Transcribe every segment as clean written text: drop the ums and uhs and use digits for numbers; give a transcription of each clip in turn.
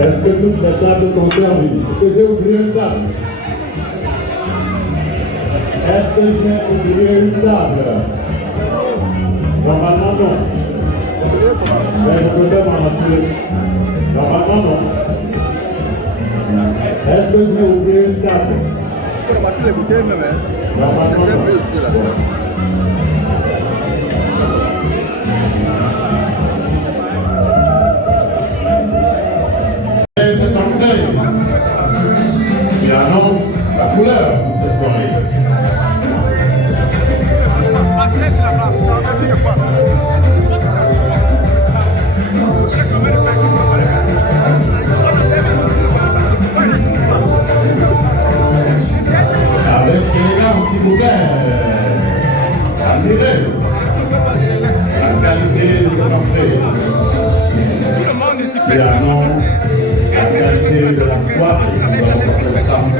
Est-ce que toutes les tables sont servies? Est-ce que j'ai oublié une table? Est-ce que j'ai oublié une table? Normalement non. Mais je préfère m'en assurer. Normalement non. Est-ce que j'ai oublié une table? Normalement non. Qui annonce la couleur de cette soirée. Avec élégance, s'il vous plaît, assurez la qualité de cette entrée. Qui annonce la qualité de la soirée que nous allons passer ensemble.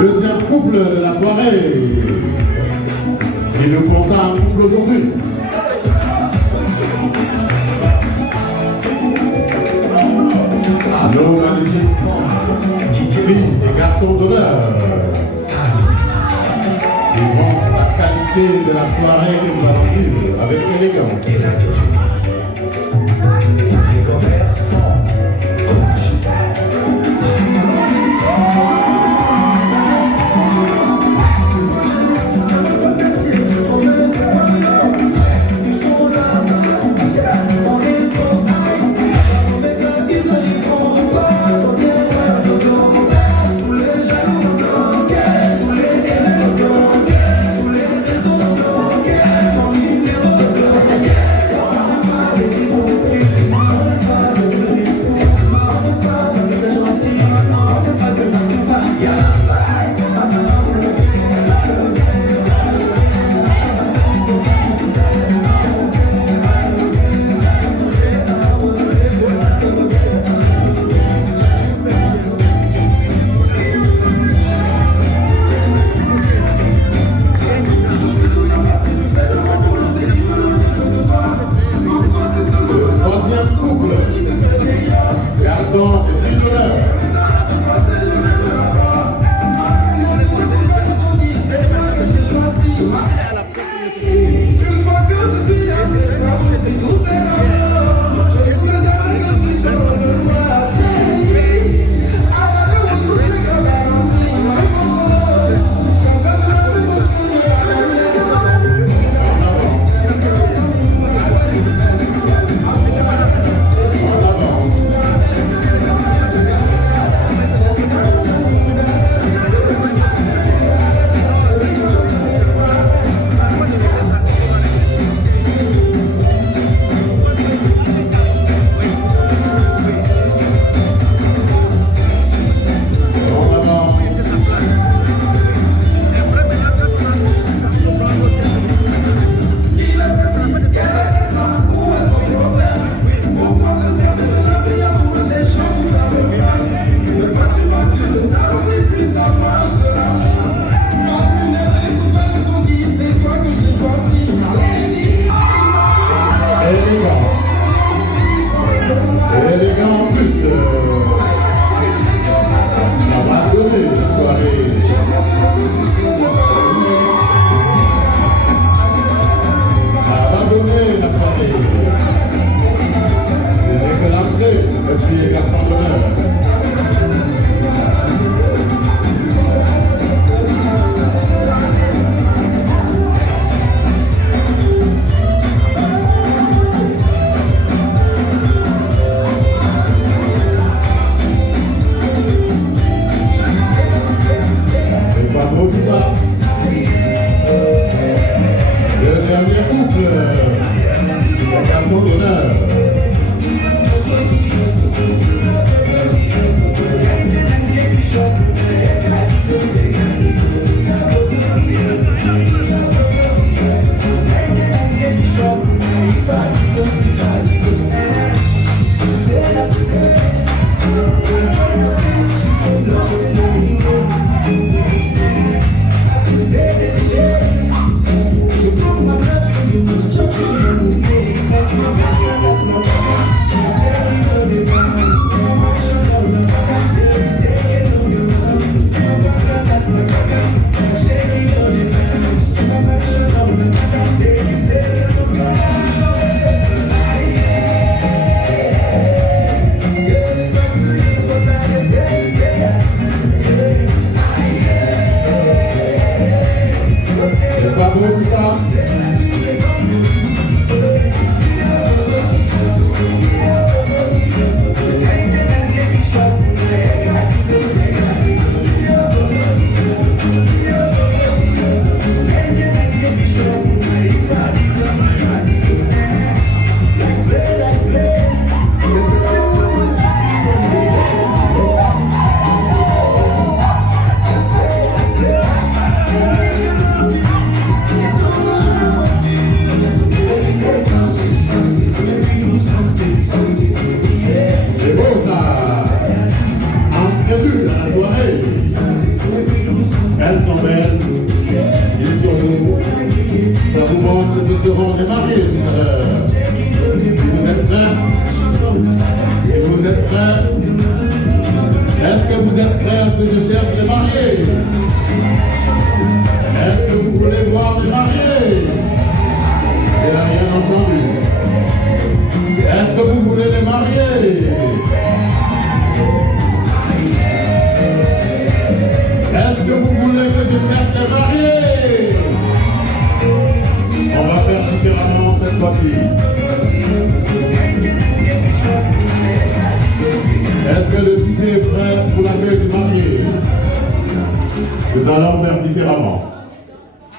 Deuxième couple de la soirée. Ils nous font ça en couple aujourd'hui. Nos magnifiques filles et garçons d'honneur. Ils montrent la qualité de la soirée que nous allons vivre avec élégance.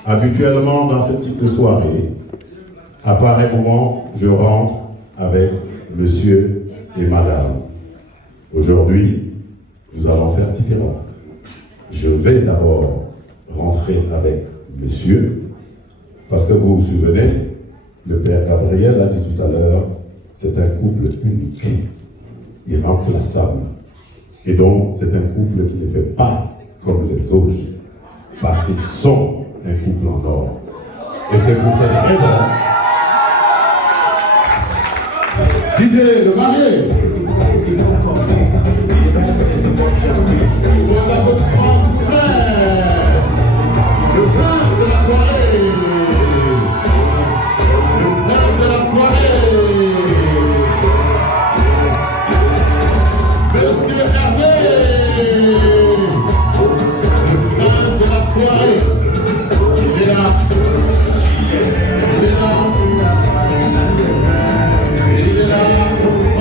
Habituellement, dans ce type de soirée, à pareil moment, je rentre avec monsieur et madame. Aujourd'hui, nous allons faire différent. Je vais d'abord rentrer avec monsieur, parce que vous vous souvenez, le père Gabriel a dit tout à l'heure, c'est un couple unique, irremplaçable. Et donc, c'est un couple qui ne fait pas comme les autres, parce qu'ils sont un couple en or. Et c'est pour cette raison. DJ, le marié. Vos applaudissements, s'il vous plaît. Le prince de la soirée. Le prince de la soirée. Monsieur Hervé. Le prince de la soirée. Il est là. Il est là. Il est là.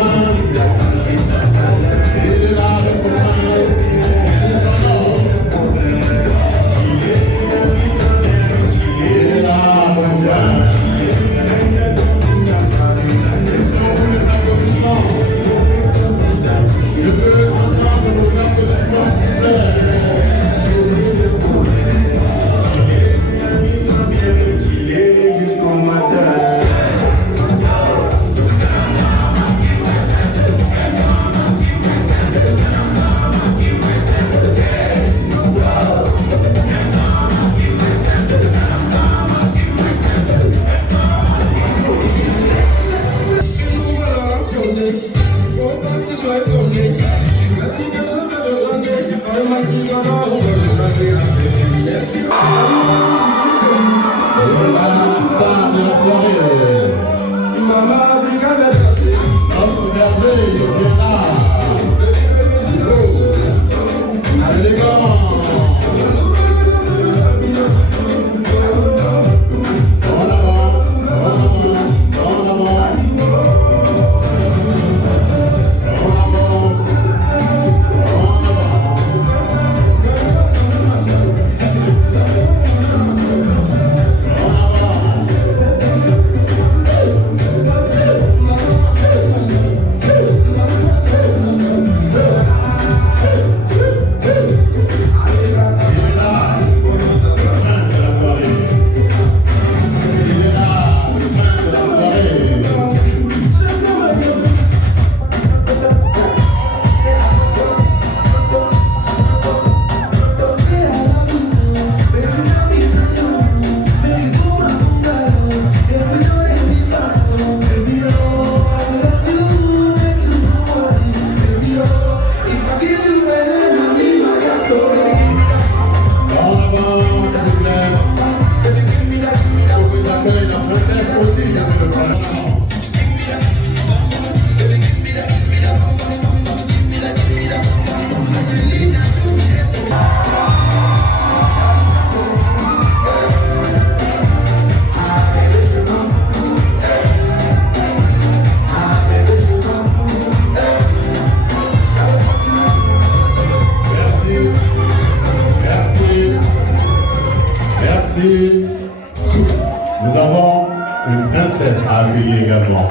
Nous avons une princesse à accueillir également.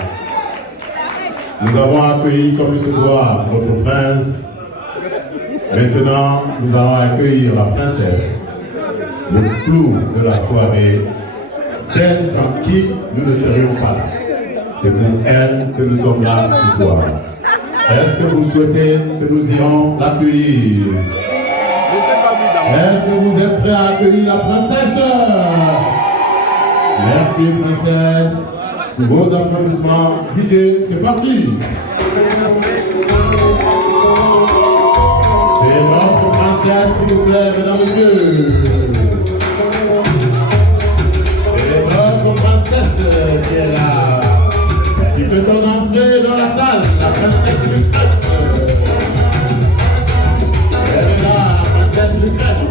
Nous avons accueilli comme il se doit notre prince. Maintenant, nous allons accueillir la princesse, le clou de la soirée, celle sans qui nous ne serions pas là. C'est pour elle que nous sommes là ce soir. Est-ce que vous souhaitez que nous irions l'accueillir? Est-ce que vous êtes prêts à accueillir la princesse? Merci princesse. Sous vos applaudissements, DJ, c'est parti. C'est notre princesse, s'il vous plaît, mesdames et messieurs. C'est notre princesse qui est là, qui fait son entrée dans la salle, la princesse Lucrèce. Elle est là, la princesse Lucrèce.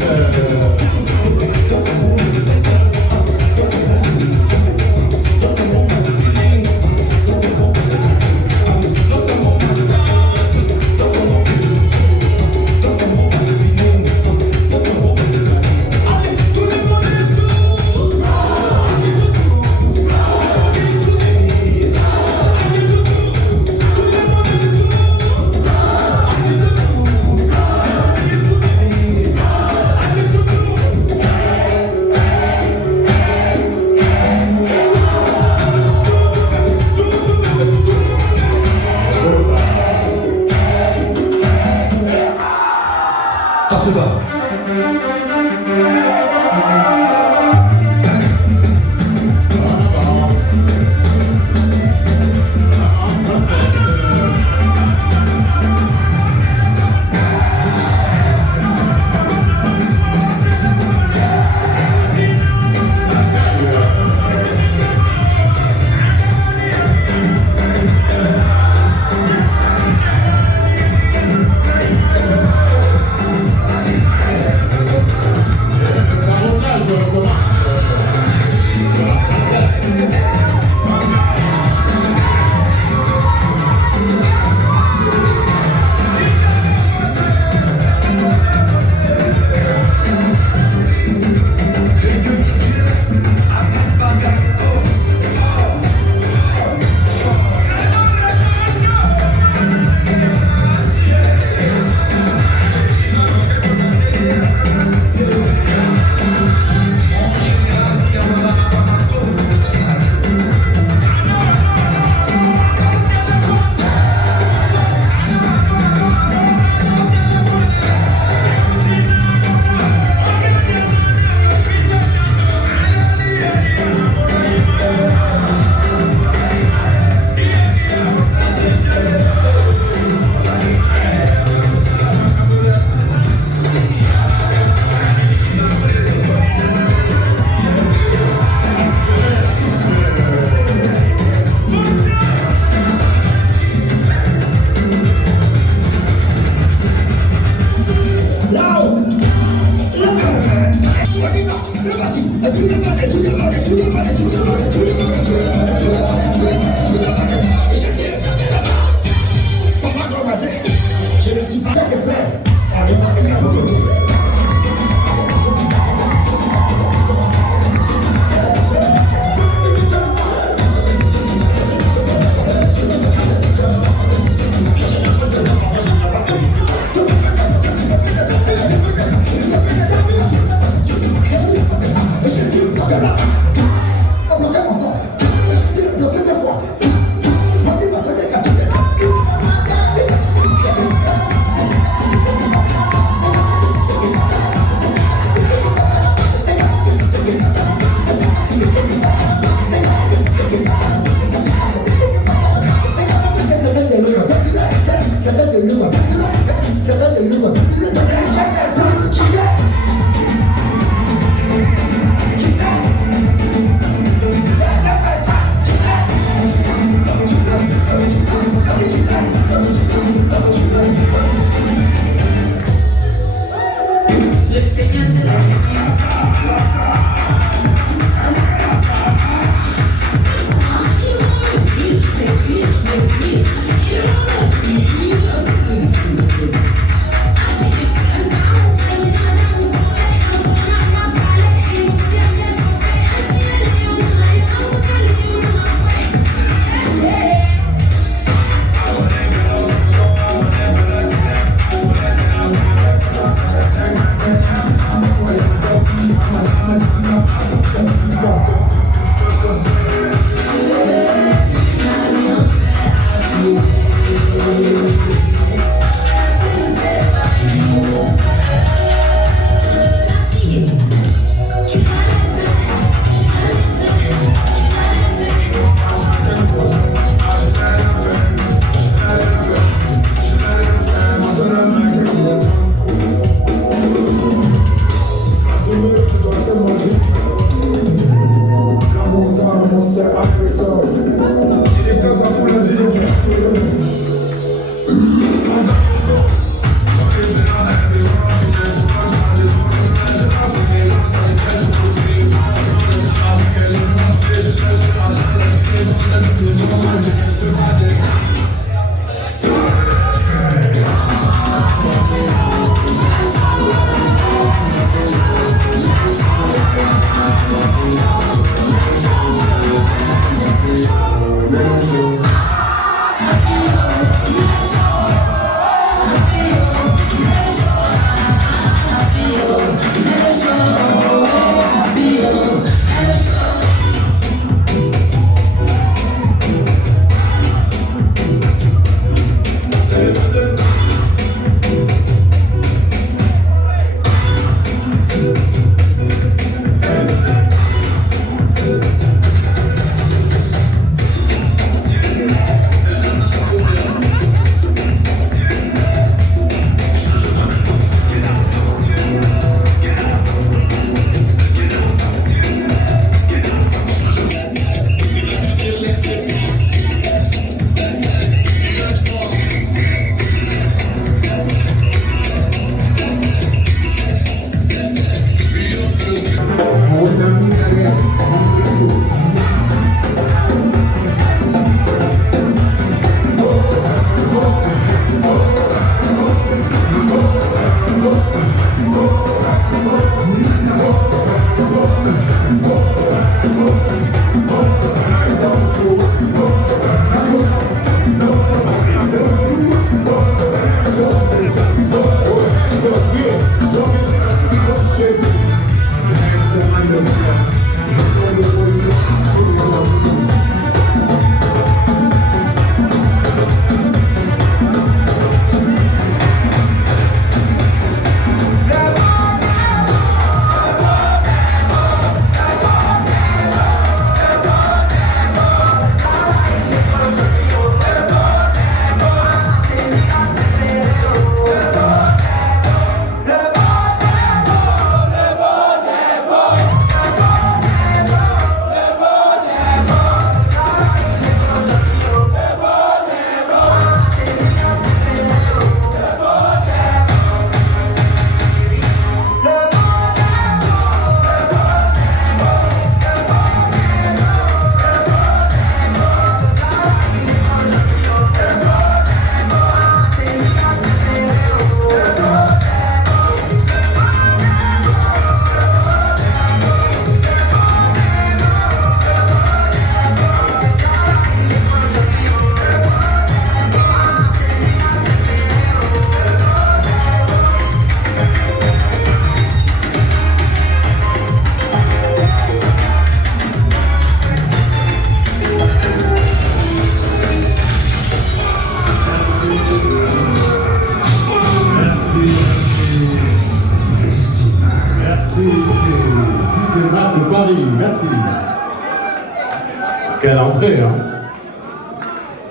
Quelle entrée, hein?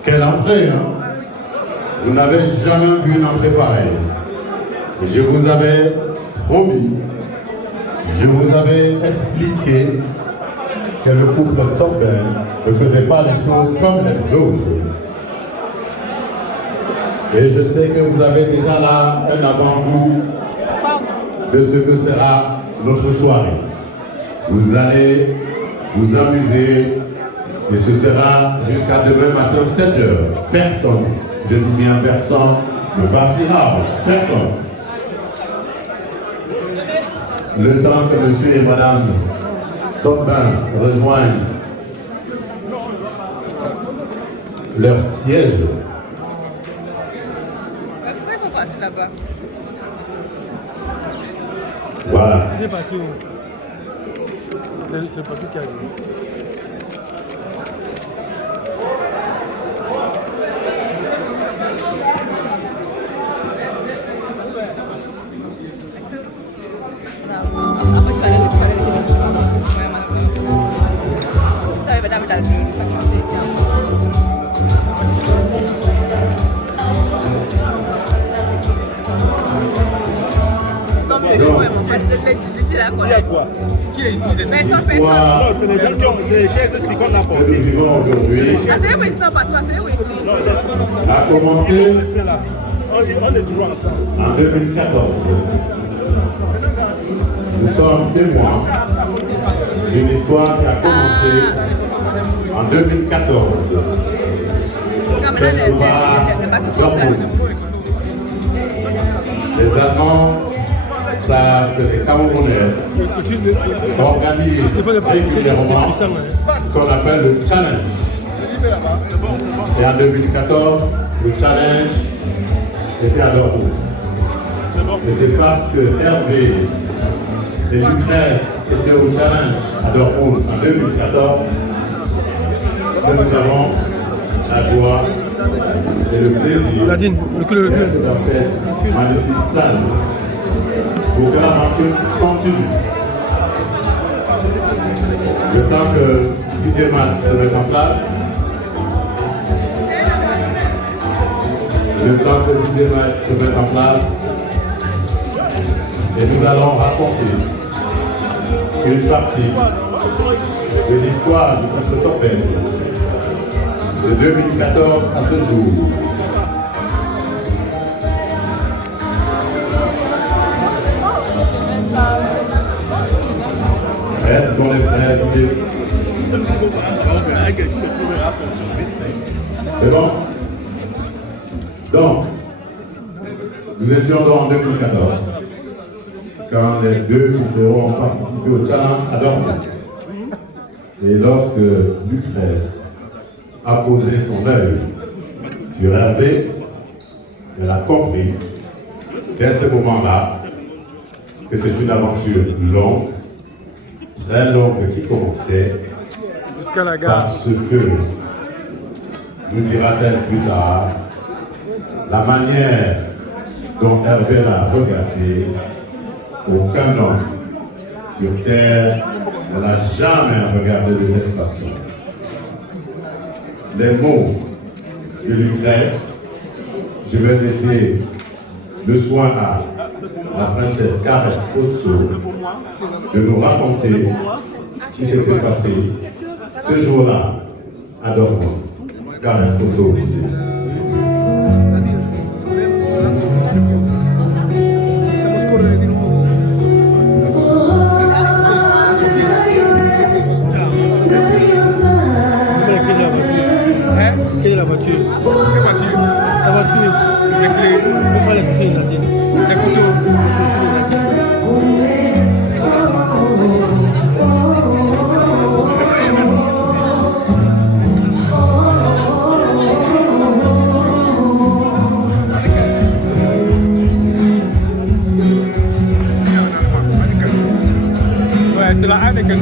Quelle entrée, hein? Vous n'avez jamais vu une entrée pareille. Je vous avais promis, je vous avais expliqué que le couple Top-Ben ne faisait pas les choses comme les autres. Et je sais que vous avez déjà là un avant-goût de ce que sera notre soirée. Vous allez vous amuser et ce sera jusqu'à demain matin 7h. Personne, je dis bien personne, ne partira. Personne. Le temps que monsieur et madame Top-Ben rejoignent leur siège. Pourquoi ils sont partis là-bas? Voilà. Il est parti où? C'est pas tout qui a dit. Il y a quoi? Qui est ici? Personne. L'histoire C'est les gens qui ont les chaises ici qu'on a que portées. nous vivons aujourd'hui Ah, c'est eux qui sont pas toi, c'est eux ici. Non, laisse. a commencé C'est là. On est toujours ensemble. en 2014. Nous sommes témoins d'une histoire qui a commencé en 2014. Comme là, Quelque part, Dortmund. Les Allemands savent que les Camerounais organisent régulièrement ce qu'on appelle le challenge. Et en 2014, le challenge était à Dortmund. Et c'est parce que Hervé et Lucrèce étaient au challenge à Dortmund en 2014 que nous avons la joie et le plaisir d'être dans cette magnifique salle pour que l'aventure continue. Le temps que DJ Matt se mette en place, le temps que DJ Matt se mette en place, et nous allons raconter une partie de l'histoire du couple Top-Ben de 2014 à ce jour. Est-ce qu'on est prêts à écouter? C'est bon? Donc, nous étions dans en 2014 quand les deux héros ont participé au challenge à Dortmund. Et lorsque Lucrèce a posé son œil sur Hervé, elle a compris dès ce moment-là que c'est une aventure longue, très longue qui commençait, jusqu'à la gare. parce que, nous dira-t-elle plus tard, la manière dont Hervé l'a regardé, aucun homme sur terre ne l'a jamais regardé de cette façon. Les mots de Lucrèce, je vais laisser le soin à la princesse Caresse Pozzo de nous raconter ce qui s'était passé ce jour-là à Dortmund. Caresse Pozzo. Quelle est la voiture? La voiture. La voiture. Les clés. Pourquoi les clés latines? Les couteaux. Les chaussures latines. Ouais, c'est la Heineken.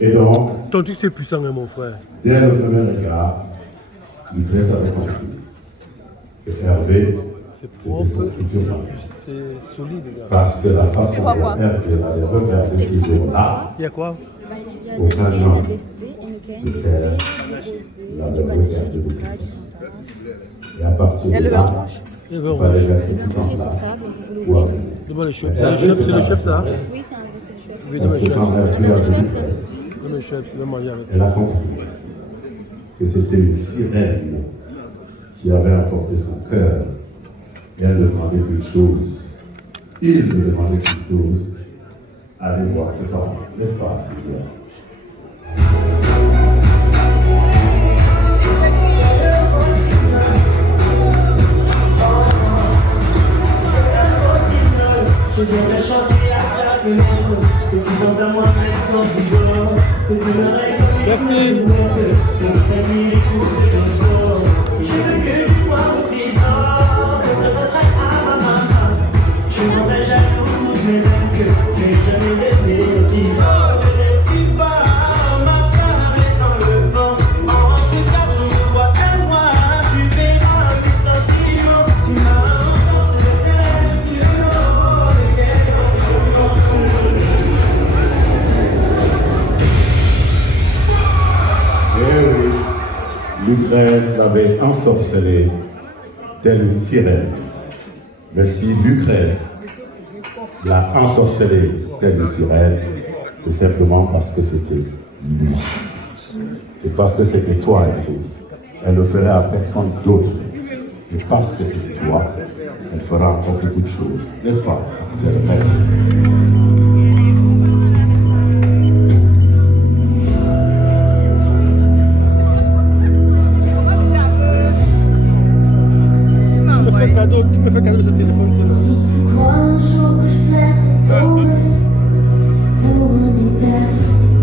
Et donc, Ton truc c'est puissant, hein, mon frère. dès le premier regard, Lucrèce avait compris que Hervé, c'était son futur mari. C'est solide, gars. Parce que la façon dont Hervé allait regarder ce jour-là, Il y a quoi? aucun homme se taire l'avait regardé de cette façon. Et à partir de là, il fallait mettre tout en place pour avenir. Demande le chef. C'est le chef, ça? Oui, c'est un vrai, c'est le chef. Oui, Parce demande que le quand chef. Hervé avait Lucrèce, Demande le chef, je vais manger avec. elle a compris que c'était une sirène qui avait emporté son cœur. Et elle demandait qu'une chose. Il me demandait qu'une chose. Allez voir ses parents. N'est-ce pas, Sylvia? Je viens de chanter à la fenêtre, que tu penses à moi maintenant tu dors, que tu me règles mon famille écoute ton corps. Je veux que tu sois mon trésor, que je sois très à ma maman. Je m'en jaloux toutes mes ex que j'ai jamais aimé aussi fort. Je ne suis pas ma part étant le vent. En tout cas, tu me vois et moi, tu verras mes sentiments. Tu m'as emporté le rêve, tu Eh oui, Lucrèce l'avait ensorcelée telle une sirène. Mais si Lucrèce l'a ensorcelée telle une sirène, c'est simplement parce que c'était lui. C'est parce que c'était toi, Église. Elle le ferait à personne d'autre. Et parce que c'est toi, elle fera encore beaucoup de choses. N'est-ce pas, Axel? Tu peux faire cadeau de ce téléphone, c'est là. Si tu crois un jour que je laisserai tomber pour un éternel,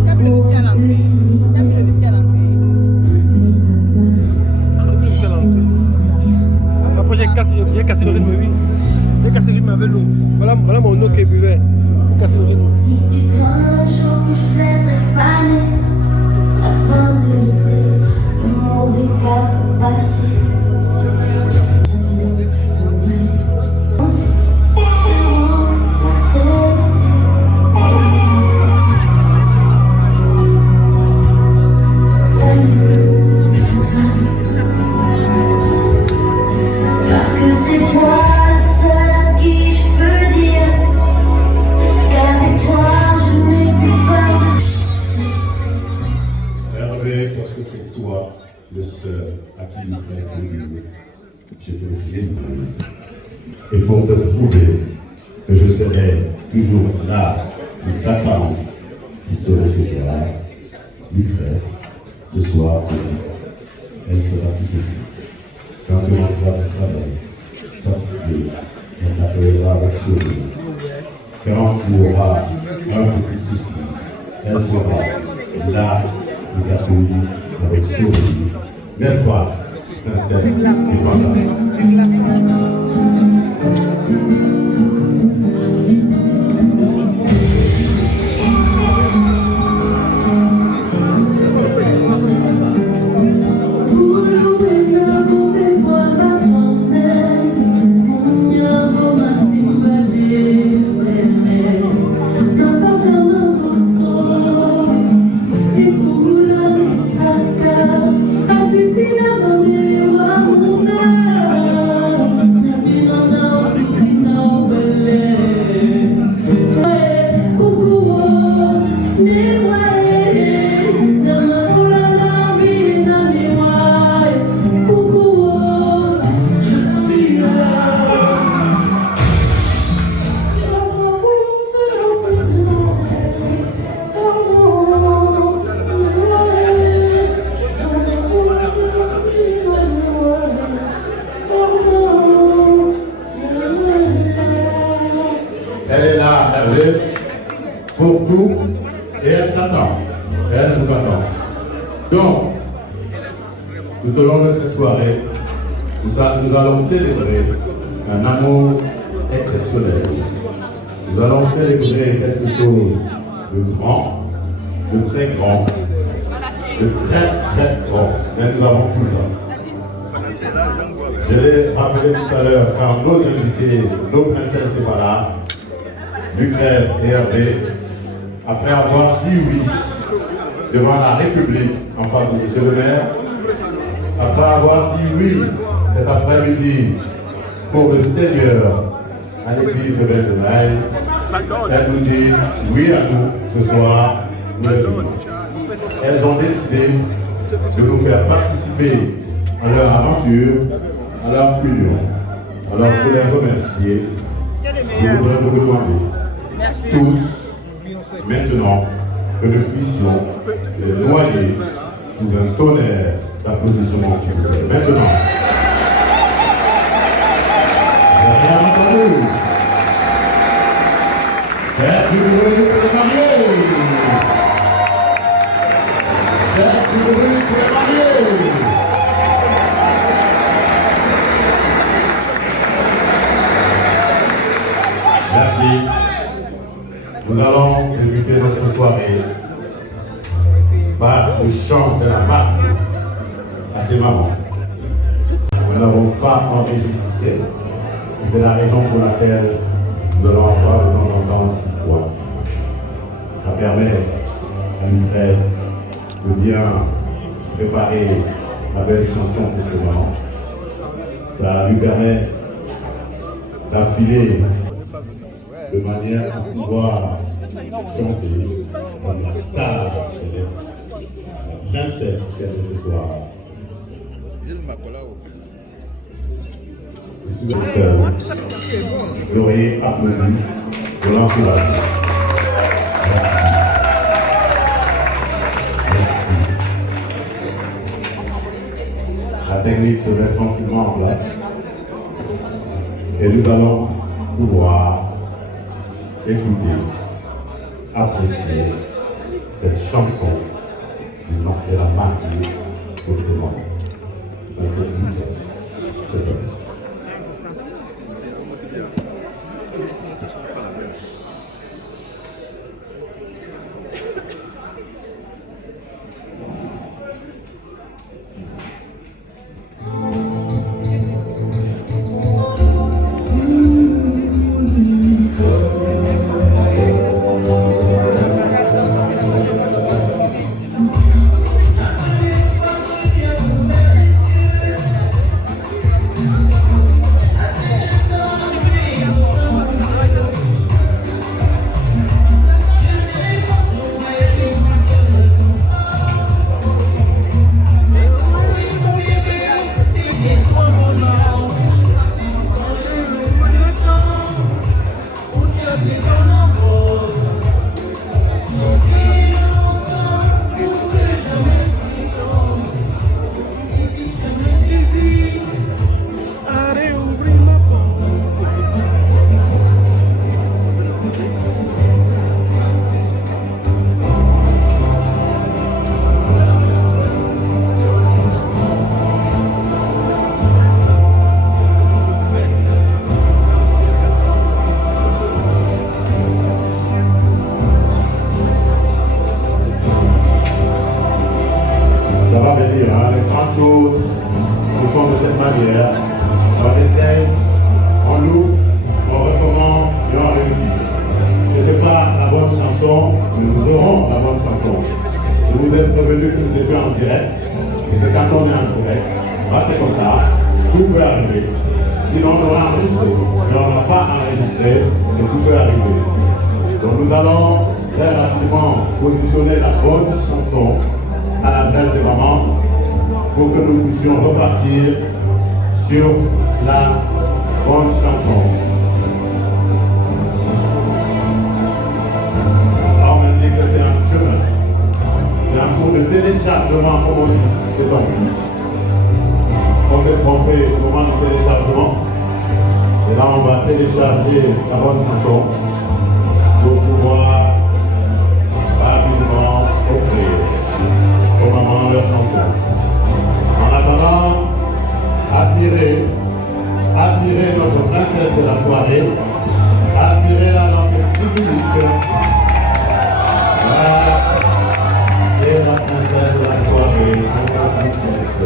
Tape le whisky à l'entrée. Tape le whisky à l'entrée. Après, j'ai cassé le rythme, oui. J'ai cassé le rythme avec l'eau. Voilà mon eau qui buvait. J'ai cassé le rythme. si tu crois un jour que je laisserai faner afin de lutter le mauvais cap passé. Parce que c'est toi le seul à qui je peux dire qu'avec toi je n'ai plus peur. Hervé, parce que c'est toi le seul à qui il reste de dire, je peux rien. Et pour te prouver que je serai toujours là pour t'attendre, pour te recevoir, Lucrèce, ce soir, elle sera toujours là. Quand tu rentreras du travail, fatigué, elle t'appellera avec sourire. Quand tu auras un petit souci, elle sera là pour t'accueillir avec sourire. N'est-ce pas, princesse Ivana? Elle est là, Hervé, pour tout, et elle t'attend. Elle nous attend. Donc, tout au long de cette soirée, nous allons célébrer un amour exceptionnel. Nous allons célébrer quelque chose de grand, de très grand, de très très grand. Mais nous avons tout le temps. Je l'ai rappelé tout à l'heure, car nos invités, nos princesses n'étaient pas là, Lucrèce et Hervé, après avoir dit oui devant la République en face de M. le maire, après avoir dit oui cet après-midi pour le Seigneur à l'église de Bellenaille, elles nous disent oui à nous ce soir, nous les unis. Elles ont décidé de nous faire participer à leur aventure, à leur union. Alors pour les remercier, je voudrais vous demander tous, maintenant, que nous puissions les noyer sous un tonnerre d'applaudissements. Maintenant. Bien entendu. Faites du bruit pour les mariés. Faites du bruit pour les mariés. Merci. Nous allons débuter notre soirée par le chant de la marque à ses mamans. Nous n'avons pas enregistré, et c'est la raison pour laquelle nous allons avoir de temps en temps un petit poids. Ça permet à une presse de bien préparer la belle chanson pour ses mamans. Ça lui permet d'affiler de manière à pouvoir chanter comme la star, la princesse qu'elle est ce soir. Je suis seul. Vous auriez applaudi pour l'encourager. Merci. Merci. La technique se met tranquillement en place. Et nous allons pouvoir écouter, apprécier cette chanson du nom de la mariée pour ses mamans. C'est une pièce. C'est bon. Repartir sur la bonne chanson. On me dit que c'est un chemin. C'est un cours de téléchargement, comme on dit ces temps-ci. On s'est trompé au moment du téléchargement. Et là, on va télécharger la bonne chanson pour pouvoir rapidement offrir aux mamans leur chanson. En attendant, admirez notre princesse de la soirée, admirez-la dans cette public. Voilà, c'est la princesse de la soirée, princesse Lucrèce.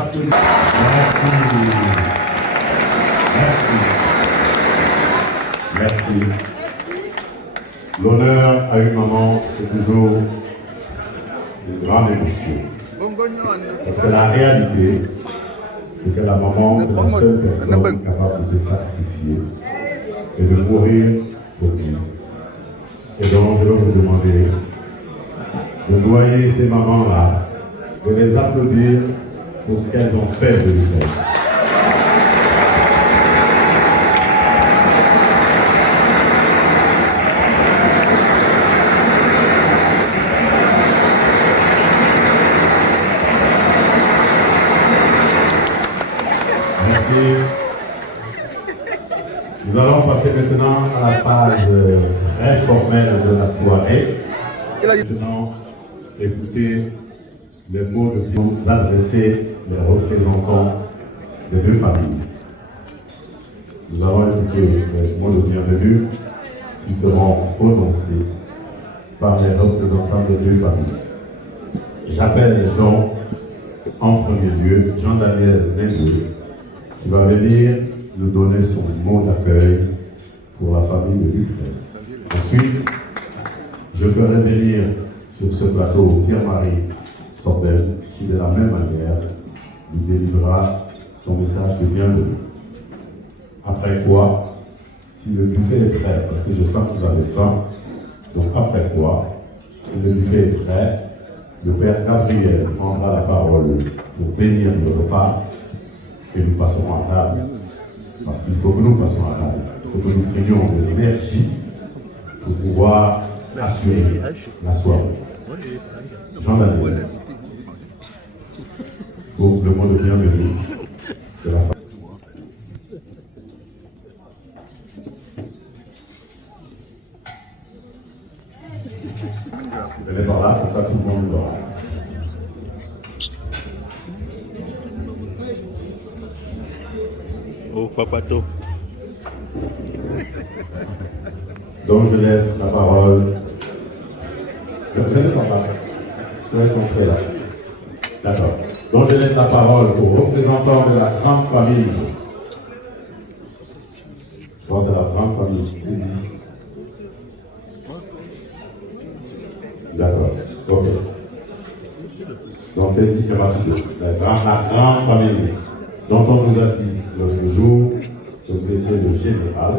applaudissements. Merci. L'honneur à une maman, c'est toujours une grande émotion. Parce que la réalité, c'est que la maman, c'est la seule personne capable de se sacrifier et de mourir pour lui. Et donc, je vais vous demander de noyer ces mamans-là, de les applaudir pour ce qu'elles ont fait de l'Ukraine. Merci. Nous allons passer maintenant à la phase très formelle de la soirée. Maintenant, écoutez les mots de bien adresser les représentants des deux familles. Nous allons écouter les mots de bienvenue qui seront prononcés par les représentants des deux familles. J'appelle donc en premier lieu Jean-Daniel Mengue qui va venir nous donner son mot d'accueil pour la famille de Lucrèce. Ensuite, je ferai venir sur ce plateau Pierre-Marie Sorbel qui, de la même manière, nous délivrera son message de bienvenue. Après quoi, si le buffet est prêt, parce que je sens que vous avez faim, donc après quoi, si le buffet est prêt, le Père Gabriel prendra la parole pour bénir le repas et nous passerons à table. Parce qu'il faut que nous passions à table. Il faut que nous prenions de l'énergie pour pouvoir assurer la soirée. Jean-Daniel, pour le mot de bienvenue de la famille. Venez par là, comme ça tout le monde voit. Oh, papato. Donc je laisse la parole. Venez par là. Je laisse mon frère là. D'accord. Donc je laisse la parole aux représentants de la grande famille. Je pense à la grande famille. C'est dit. D'accord. Ok. Donc c'est dit que la grande famille dont on nous a dit l'autre jour que vous étiez le général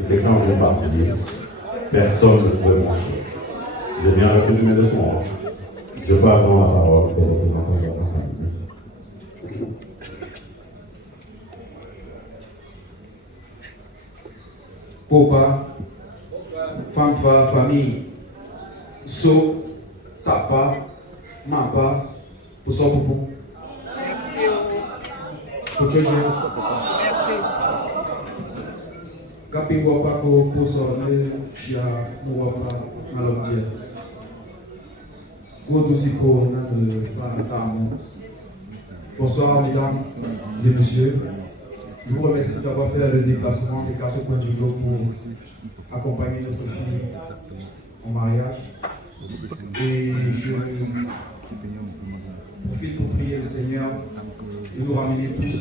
et que quand vous parliez, personne ne pouvait marcher. J'ai bien retenu mes leçons. Hein. Je passe dans la parole aux représentants de la famille. Merci. Papa, femme, famille, so, tapa, mapa, pour son poupou. Pour te dire, quand il voit pas que pour sonner, je ne vois pas dans l'objet. Bonsoir mesdames et messieurs. Je vous remercie d'avoir fait le déplacement des 4 coins du globe pour accompagner notre fille au mariage. Et je profite pour prier le Seigneur de nous ramener tous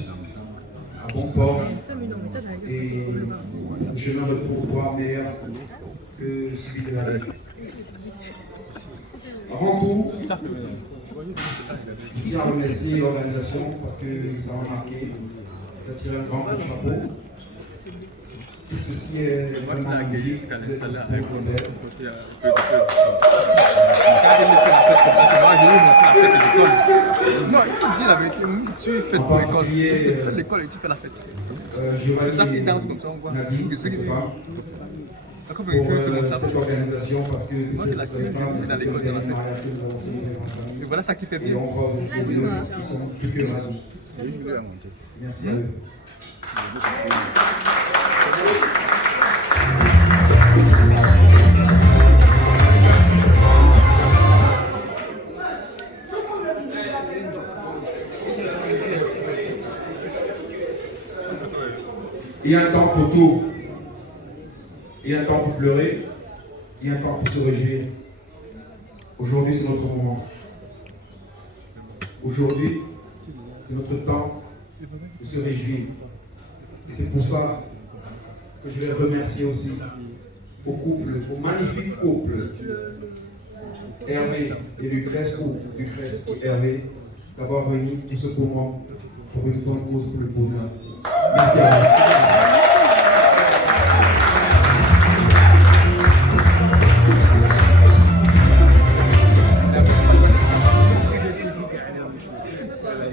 à bon port et le chemin de pourboire meilleur que celui de la vie. Avant tout, je tiens à remercier l'organisation parce que ça m'a marqué. Je tirer un grand coup de chapeau. Tout ceci est vraiment magnifique. Vous êtes tous modèles. Non, il dit la vérité, tu fais ton école, tu fais l'école et tu fais la fête. C'est ça qui danse comme ça, on voit. Nadine, C'est pour cette organisation parce que c'est moi qui l'ai accueilli dans l'école de la fête. Et voilà ça qui fait bien. Et on va vous plaisir, ils sont plus que ravis. Merci à eux. Il y a un temps pour tout. Il y a un temps pour pleurer. Il y a un temps pour se réjouir. Aujourd'hui, c'est notre moment. Aujourd'hui, c'est notre temps de se réjouir. Et c'est pour ça que je vais remercier aussi au couple, au magnifique couple, Hervé et Lucrèce, ou Lucrèce et Hervé, d'avoir réuni tout ce moment pour une bonne cause pour le bonheur. Merci à vous.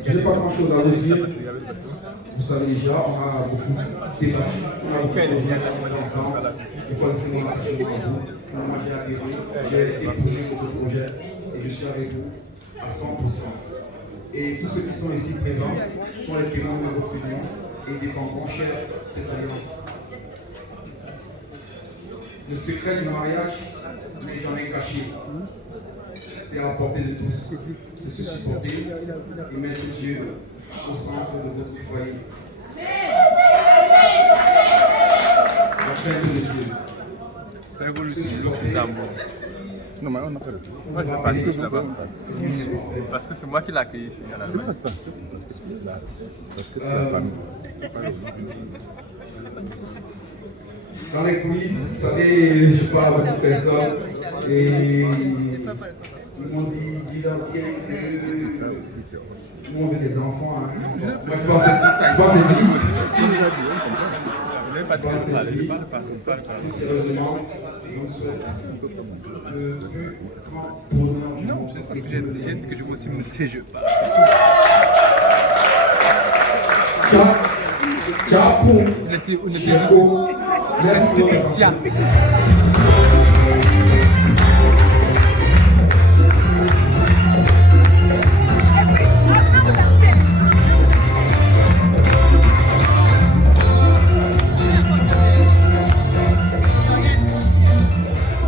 Je n'ai pas grand-chose à vous dire. Vous savez déjà, on a beaucoup débattu, on a beaucoup posé ensemble. Vous connaissez mon attachement à vous. Moi, j'ai adhéré, j'ai épousé votre projet et je suis avec vous à 100%. Et tous ceux qui sont ici présents sont les témoins de votre union et défendront cher cette alliance. Le secret du mariage n'est jamais caché. C'est à la portée de tous. C'est se supporter et mettre Dieu au centre de votre foyer. La crainte de Dieu. Révolution de ses amours. Non, mais on n'a pas le temps. Moi, je ne vais pas dire là-bas. Parce que c'est moi qui l'ai accueilli ici. C'est pas ça. Parce que c'est la famille. Dans les coulisses, vous savez, je parle avec personne et ils m'ont dit, nous on veut des enfants. Hein. Moi je pensais plus sérieusement, je me souhaite le plus grand bonheur du monde. J'ai dit que je veux aussi me je parle. Merci pour votre attention.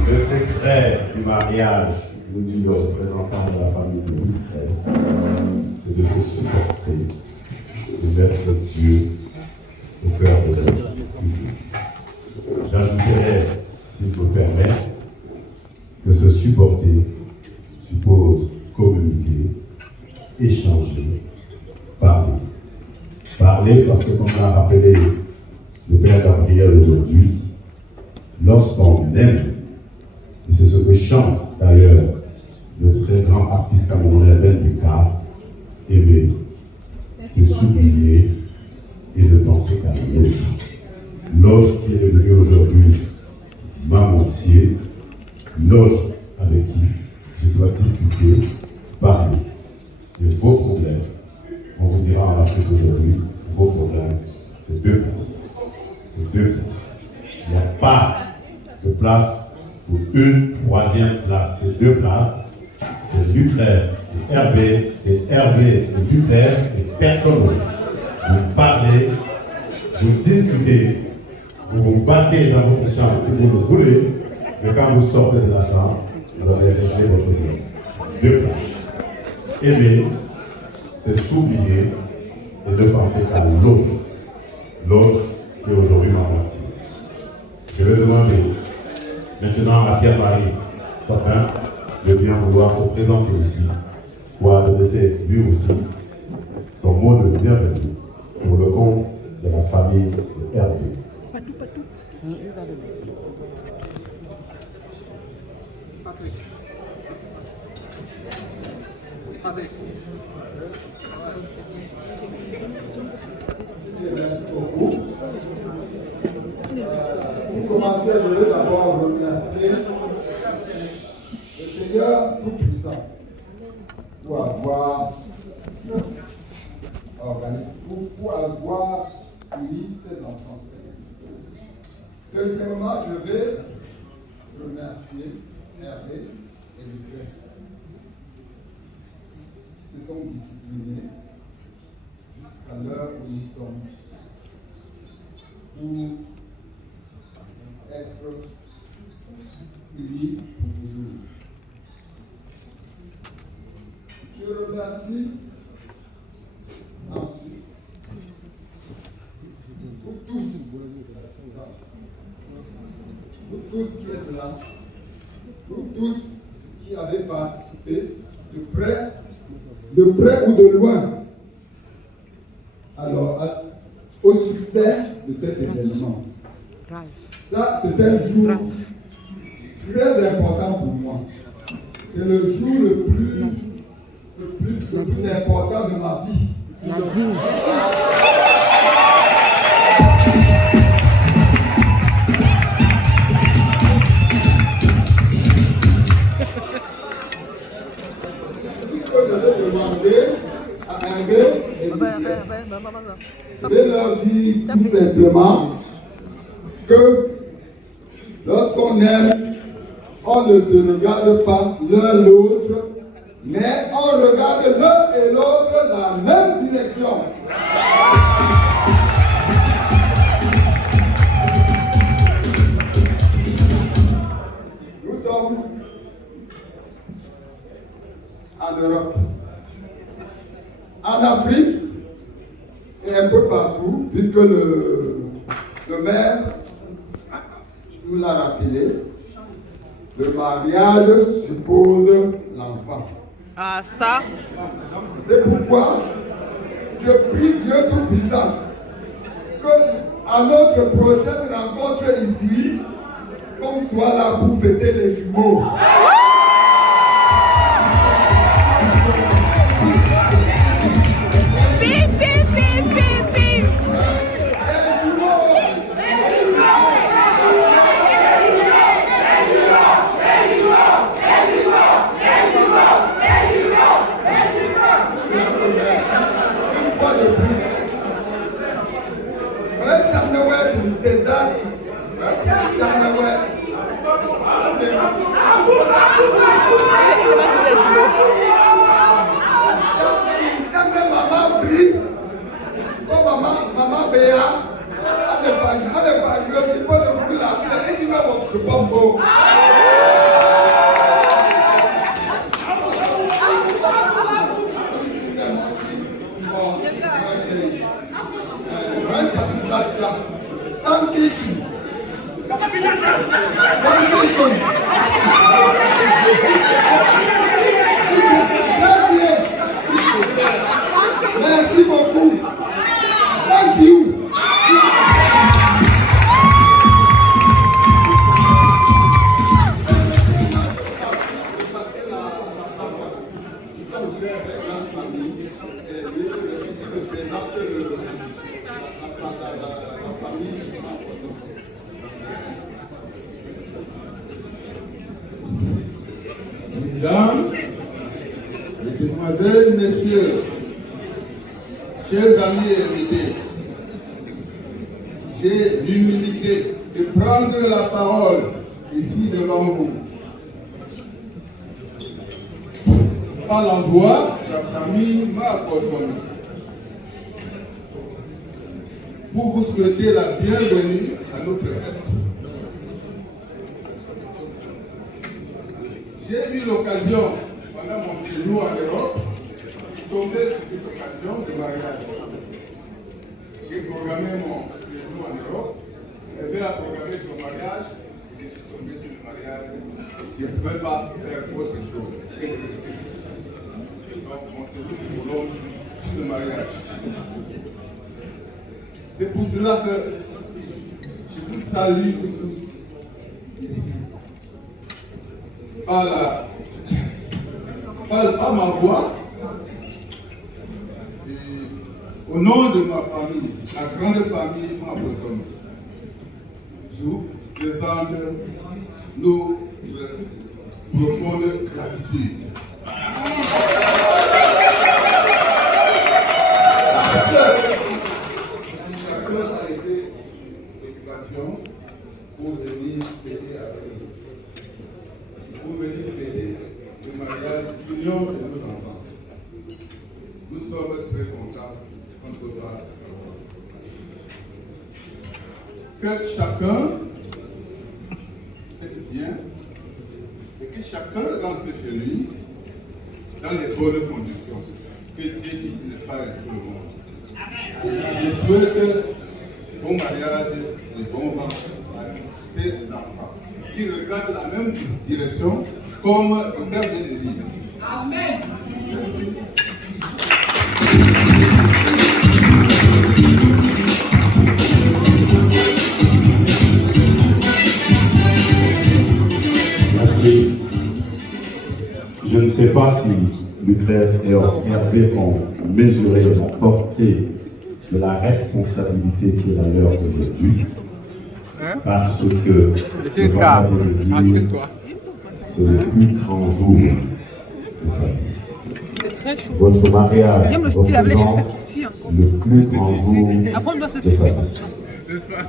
Le secret du mariage, nous dit le représentant de la famille de Lucrèce, c'est de se supporter, de mettre Dieu au cœur de notre vie. J'ajouterais, s'il me permet, que se supporter suppose communiquer, échanger, parler. Parler parce que, comme l'a rappelé le Père Gabriel aujourd'hui, lorsqu'on aime, et c'est ce que chante d'ailleurs le très grand artiste camerounais Ben Bika, aimer, c'est s'oublier et ne penser qu'à l'autre. L'autre qui est devenu aujourd'hui ma moitié, l'autre avec qui je dois discuter, parler. Et vos problèmes, on vous dira en Afrique aujourd'hui, vos problèmes, c'est deux places. C'est deux places. Il n'y a pas de place pour une troisième place. C'est deux places. C'est Lucrèce et Hervé, c'est Hervé et Lucrèce et personne d'autre. Vous parlez, vous discutez, vous vous battez dans votre chambre si vous le voulez, mais quand vous sortez de la chambre, vous allez régler votre vie. Deux places. Aimer, c'est s'oublier et ne penser qu'à l'autre. L'autre qui est aujourd'hui ma moitié. Je vais demander maintenant à Pierre-Marie Sopin de bien vouloir se présenter ici pour adresser lui aussi son mot de bienvenue pour le compte de la famille de Hervé. Merci beaucoup. Pour commencer, je veux d'abord remercier le Seigneur Tout-Puissant pour avoir uni ses enfants. Deuxièmement, je vais remercier Hervé et Lucrèce qui se sont disciplinés jusqu'à l'heure où nous sommes pour être unis pour toujours. Je remercie ensuite vous tous qui êtes là, vous tous qui avez participé de près ou de loin Alors, au succès de cet événement. Ça, c'est un jour très important pour moi. C'est le jour le plus important de ma vie. Nadine. Je vais demander à Hervé et je vais leur dire tout simplement que lorsqu'on aime, on ne se regarde pas l'un l'autre, mais on regarde l'un et l'autre dans la même direction. Nous sommes en Europe, en Afrique et un peu partout, puisque le maire nous l'a rappelé, le mariage suppose l'enfant. Ah, ça. C'est pourquoi je prie Dieu Tout-Puissant que à notre prochaine rencontre ici, qu'on soit là pour fêter les jumeaux. Merci beaucoup. Thank you. Mesdames, Mesdemoiselles, Messieurs, chers amis et invités, j'ai l'humilité de prendre la parole ici devant vous. Par l'envoi, la famille m'a accordé pour vous souhaiter la bienvenue à notre fête. J'ai eu l'occasion, pendant mon séjour en Europe, de tomber sur cette occasion de mariage. J'ai programmé mon séjour en Europe, j'avais à programmer son mariage, et je suis tombé sur le mariage. Je ne pouvais pas faire autre chose. Donc mon séjour se prolonge sur le mariage. C'est pour cela que je vous salue tous ici. Par ma voix, et au nom de ma famille, la grande famille Mapotome, je vous présente nos profondes gratitude. Chacun a été d'occupation pour venir fêter avec nous. Pour venir fêter le mariage, l'union de nos enfants. Nous sommes très contents qu'on peut pas que chacun fête bien et que chacun rentre chez lui dans les bonnes conditions. Que Dieu ne pas tout le monde. Je souhaite bon mariage et bon vent à ces enfants qui regardent la même direction comme le Père de Dieu. Amen. Merci. moi si Lucrèce et Hervé ont mesuré la portée de la responsabilité qui est la leur aujourd'hui, parce que, le Papa vient de dire, c'est le plus grand jour de sa vie. Votre mariage représente le plus grand jour de sa vie.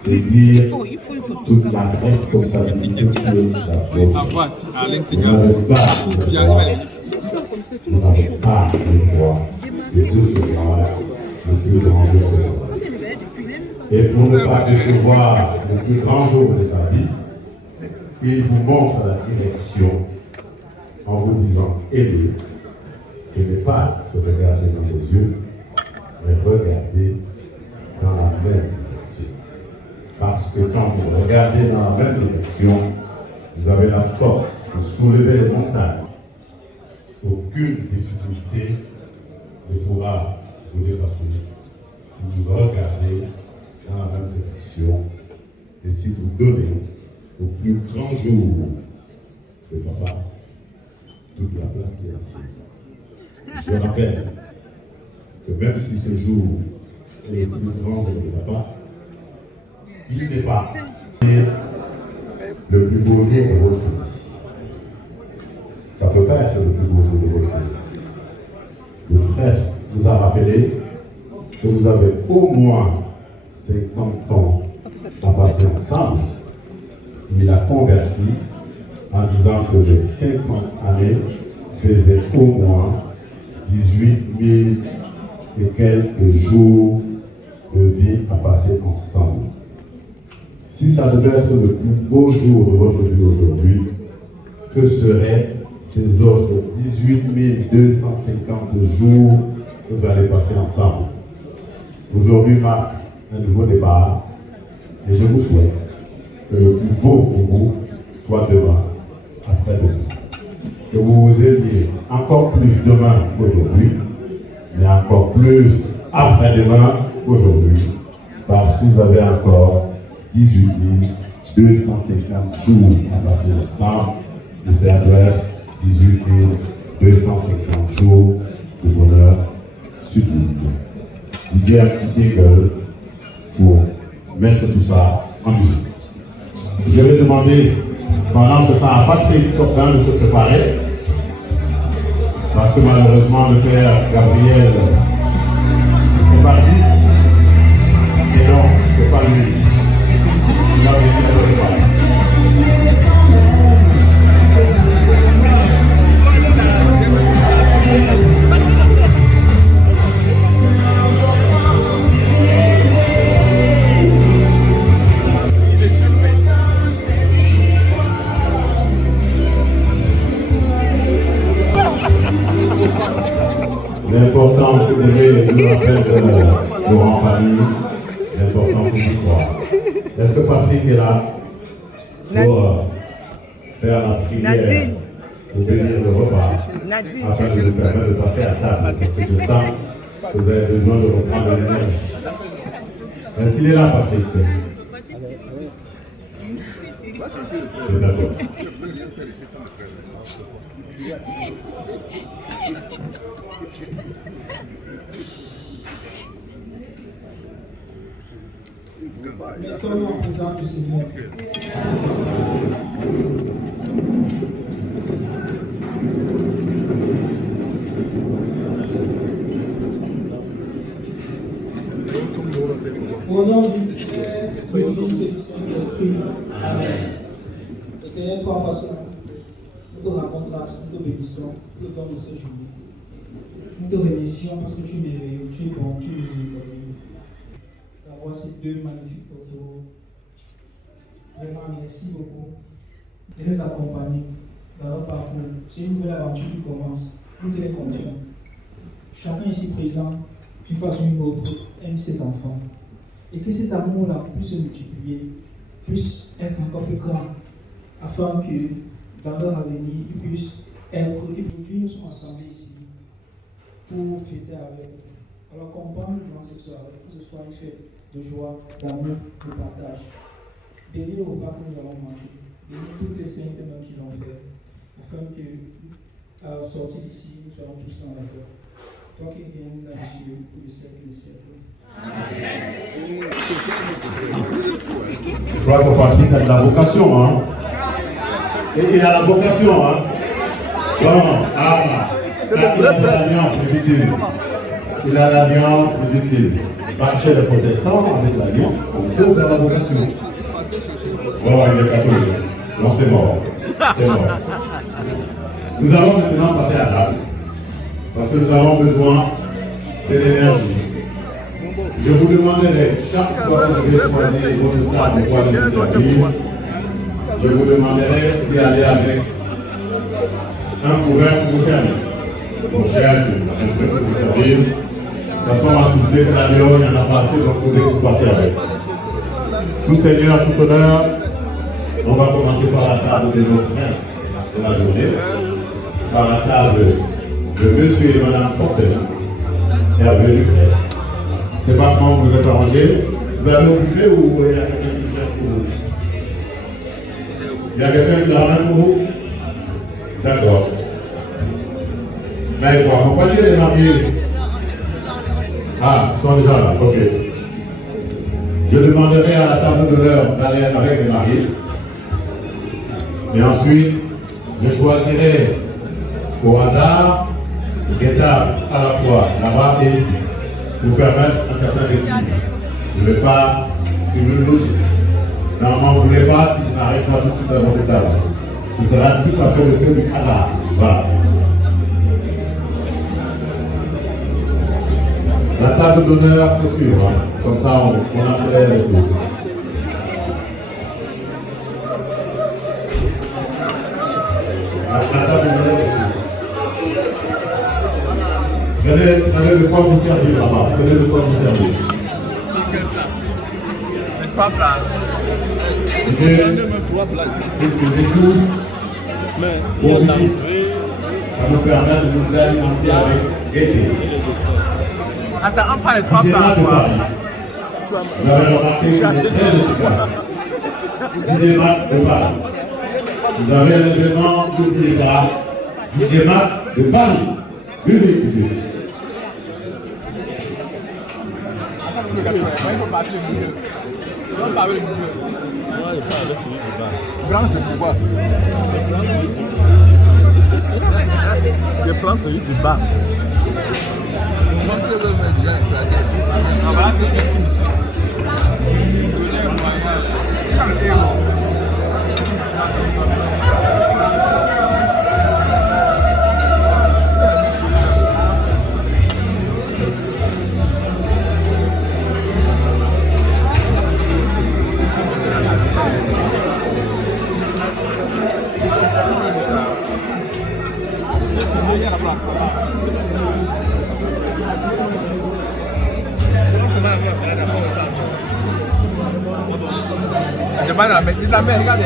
C'est dire toute la responsabilité qui est la vôtre. Vous n'avez pas le droit de décevoir le plus grand jour de sa vie. Et pour ne pas décevoir le plus grand jour de sa vie, il vous montre la direction en vous disant aimez. Ce n'est pas se regarder dans les yeux, mais regarder dans la même direction. Parce que quand vous regardez dans la même direction, vous avez la force de soulever les montagnes. Aucune difficulté ne pourra vous dépasser si vous regardez dans la même direction et si vous donnez au plus grand jour de Papa toute la place qui est la sienne. Je rappelle que même si ce jour est le plus grand jour de Papa, il n'est pas le plus beau jour de votre vie. Ça ne peut pas être le plus beau jour de votre vie. Le frère nous a rappelé que vous avez au moins 50 ans à passer ensemble. Il a converti en disant que les 50 années faisaient au moins 18 000 et quelques jours de vie à passer ensemble. Si ça devait être le plus beau jour de votre vie aujourd'hui, que seraient ces autres 18 250 jours que vous allez passer ensemble? Aujourd'hui marque un nouveau départ et je vous souhaite que le plus beau pour vous soit demain, après-demain. Que vous vous aimiez encore plus demain qu'aujourd'hui, mais encore plus après-demain qu'aujourd'hui, parce que vous avez encore 18 250 jours à passer ensemble, et ça doit être 18 250 jours de bonheur sublime. Didier a quitté Gueule pour mettre tout ça en musique. Je vais demander pendant ce temps à Patrick Coquin de se préparer, parce que malheureusement le père Gabriel est parti, et non, c'est pas lui. Il va venir le préparer. L'important, c'est d'aimer le rappel de Laurent Pagny. L'important, c'est d'y croire. Est-ce que Patrick est là pour faire la prière, pour bénir le repas, afin de nous permettre de passer à table? Parce que je sens que vous avez besoin de reprendre l'énergie. Est-ce qu'il est là, Patrick? C'est d'accord. Mettons-nous en présence du Seigneur. Au nom du Père, du Fils et du Saint-Esprit. Amen. Éternel, trois façons. Nous te rendons grâce, nous te bénissons, nous te donnons cette journée. Nous te remercions parce que tu es merveilleux, tu es bon, tu es miséricordieux. D'avoir ces deux magnifiques totaux. Vraiment, merci beaucoup de nous accompagner dans notre parcours. C'est une nouvelle aventure qui commence. Nous te les confions. Chacun ici présent, d'une façon ou d'une autre, aime ses enfants. Et que cet amour-là puisse se multiplier, puisse être encore plus grand, afin que dans leur avenir, ils puissent être. Aujourd'hui, nous sommes ensemble ici pour fêter avec eux. Alors comprendre durant cette soirée, que ce soit une fête de joie, d'amour, de partage. Bénis le repas que nous allons manger. Bénis toutes les saintes mains qui l'ont fait, afin que sortir d'ici, nous serons tous dans la joie. Toi qui règnes dans les cieux pour les siècles des siècles. Je crois qu'on Patrick a de la vocation, hein. Et il a la vocation, hein. Bon, il a l'alliance, me dit-il. Il a l'alliance, me dit-il. Chez les protestants, avec l'alliance, on peut faire la vocation. Bon, il est catholique. Non, c'est mort. C'est mort. Nous allons maintenant passer à table. Parce que nous avons besoin de l'énergie. Je vous demanderai, chaque fois que je vais choisir votre table pour aller vous servir, je vous demanderai d'y aller avec un couvert pour vous servir. Mon cher, un couvert pour vous servir. Parce qu'on m'a soufflé que l'avion, il y en a pas assez, donc il faudrait que vous partiez avec. Tout seigneur, tout honneur, on va commencer par la table de nos princes de la journée, par la table de monsieur et madame Fortin, Hervé Lucrèce. Je ne sais pas comment vous êtes arrangés. Vous allez au buffet ou il y a quelqu'un qui cherche pour vous? Il y a quelqu'un qui la ramène pour vous? D'accord. Mais il faut accompagner les mariés. Ah, ils sont déjà là, ok. Je demanderai à la table d'honneur d'aller avec les mariés. Et ensuite, je choisirai au hasard des tables à la fois là-bas et ici, pour permettre un certain équilibre. Je ne vais pas suivre une logique. Normalement, vous ne voulez pas si je n'arrive pas tout de suite à votre table. Ce sera tout à fait le fait du hasard. Voilà. La table d'honneur peut suivre, hein. Comme ça on accélère les choses. La table d'honneur aussi. Venez de quoi vous servir là-bas. Venez de quoi vous servir. Les 3 plats. Quelques éclousses, vos fils, ça nous permet de nous alimenter avec gaieté. Attends, on prend les 3 plats. Vous avez remarqué qu'il est très efficace. DJ Max de Paris. Vous avez l'événement, n'oubliez pas, DJ Max de Paris. Musique, musique. Je prends celui du bas. Regardez,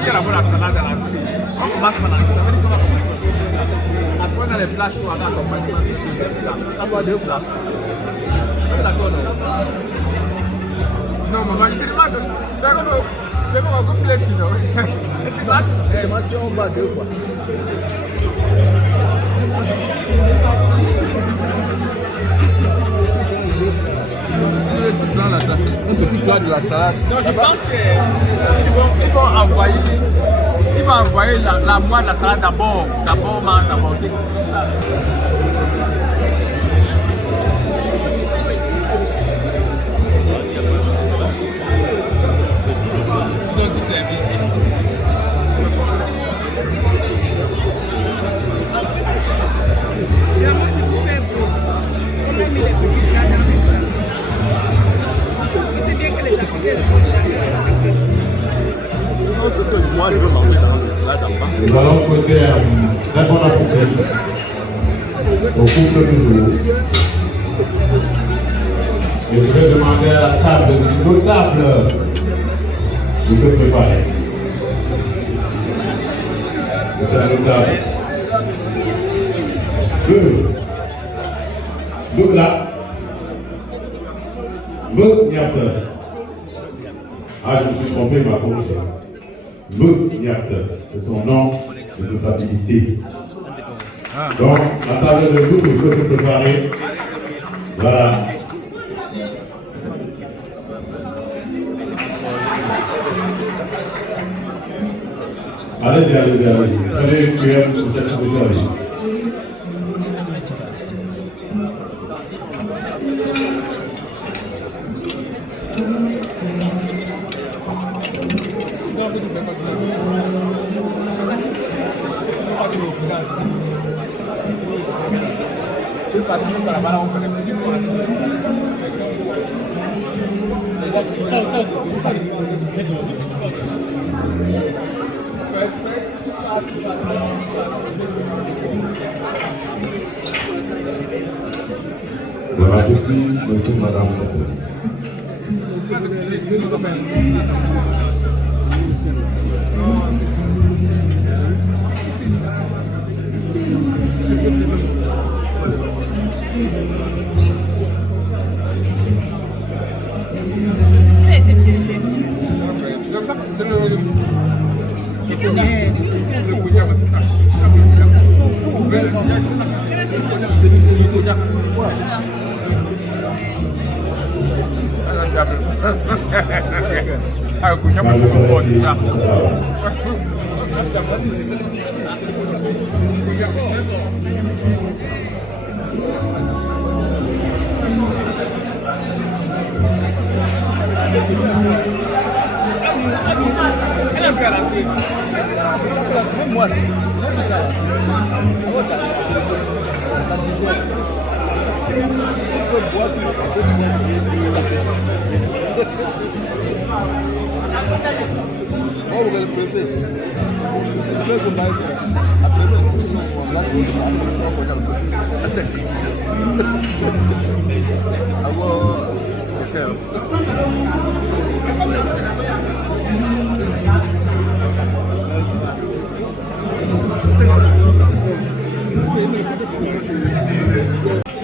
il y a la bonne salade à la télé. On commence par la télé. Après, on a les plats chauds à l'accompagnement. Ça doit 2 plats. D'accord, non? Non, maman, je te demande. Je vais vous couper les petits, non? Moi, tu en bas 2 quoi. Un petit plat de la salade. Non, je pense qu'ils vont envoyer la moelle de la salade d'abord. D'abord, d'abord. Donc, c'est bien. Généralement, c'est pour faire beau. On a mis les petits plats dans les plats. C'est bien que les Africains ne font jamais respecter. Non, ce que moi je veux manger là, j'aime pas. Nous allons souhaiter un très bon appétit au couple du jour. Et je vais demander à la table, nos tables, de se préparer. De faire nos tables. Deux là. Meuniateur. Ah, je me suis trompé, ma bouche. Meuniateur, c'est son nom de notabilité. Donc, la table de double, il faut se préparer. Voilà. Allez-y, allez-y, allez-y. Prenez une cuillère pour cette servir. Bon appétit, monsieur, madame.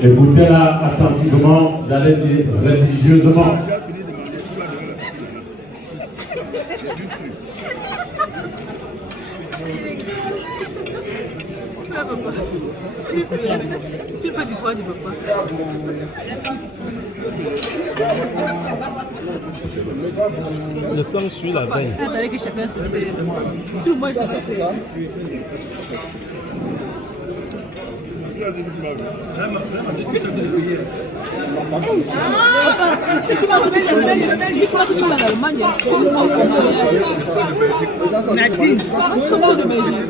Écoutez-la attentivement, j'allais dire religieusement. Tu peux du foie du papa. Le sang suit la veine. Attendez que chacun se sert. Tout le monde se sert. C'est qui m'a donné l'Allemagne. Maxime. Surtout de Belgique.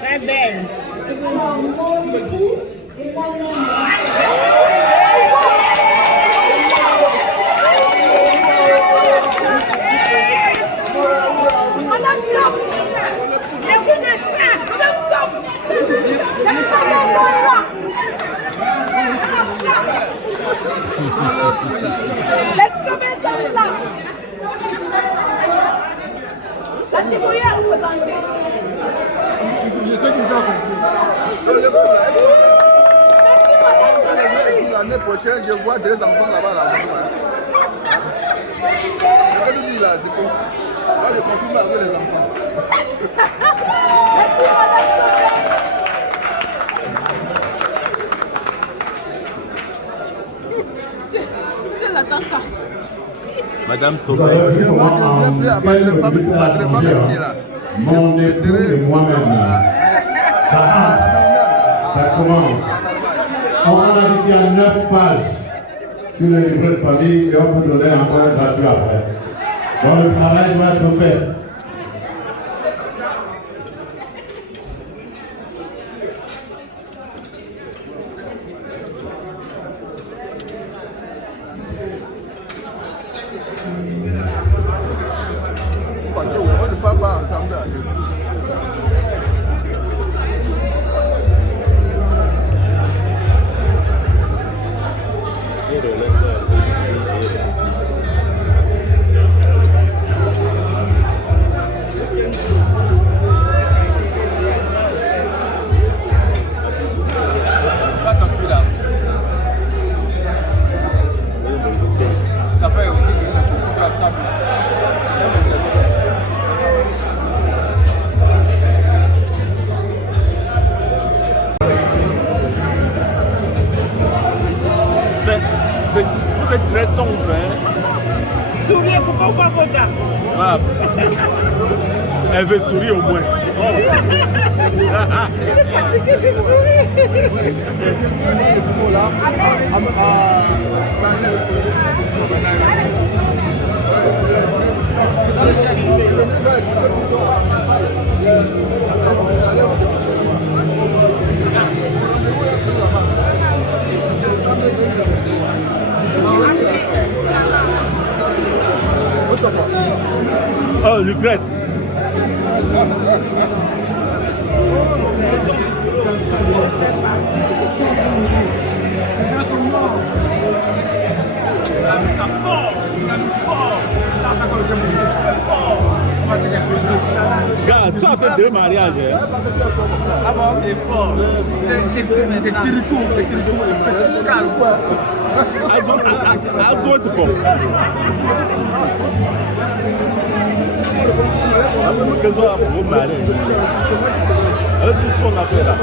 Très belle. Alors, mon époux et moi-même. Madame Top, écoutez ça. Madame Top, Madame Top est là. Let's go, Madame là. La citoyenne, vous pouvez enlever. L'année prochaine, je vois des enfants là-bas. Ce que tu dis là, c'est que là, je confirme avec les enfants. Merci, Tu l'attends pas. Madame Vous avez vu comment en quelques minutes à changer, mon époux et moi-même. Ça passe, ça commence. On a dit qu'il y a 9 pages sur le livret de famille et on peut donner encore un gratuit après. Donc le travail doit être fait. On ne parle pas ensemble. Vous êtes très sombre, hein? Souriez, pourquoi on voit vos gars? Voilà. Elle veut sourire au moins. Il est fatigué de sourire. Oh, Lucrèce. Gars, tu as fait 2 mariages. Hein? Ah bon, il est fort. C'est Kirikou, c'est Kirikou. Calme. As outro bom. Vou marido. Olha tudo que na feira.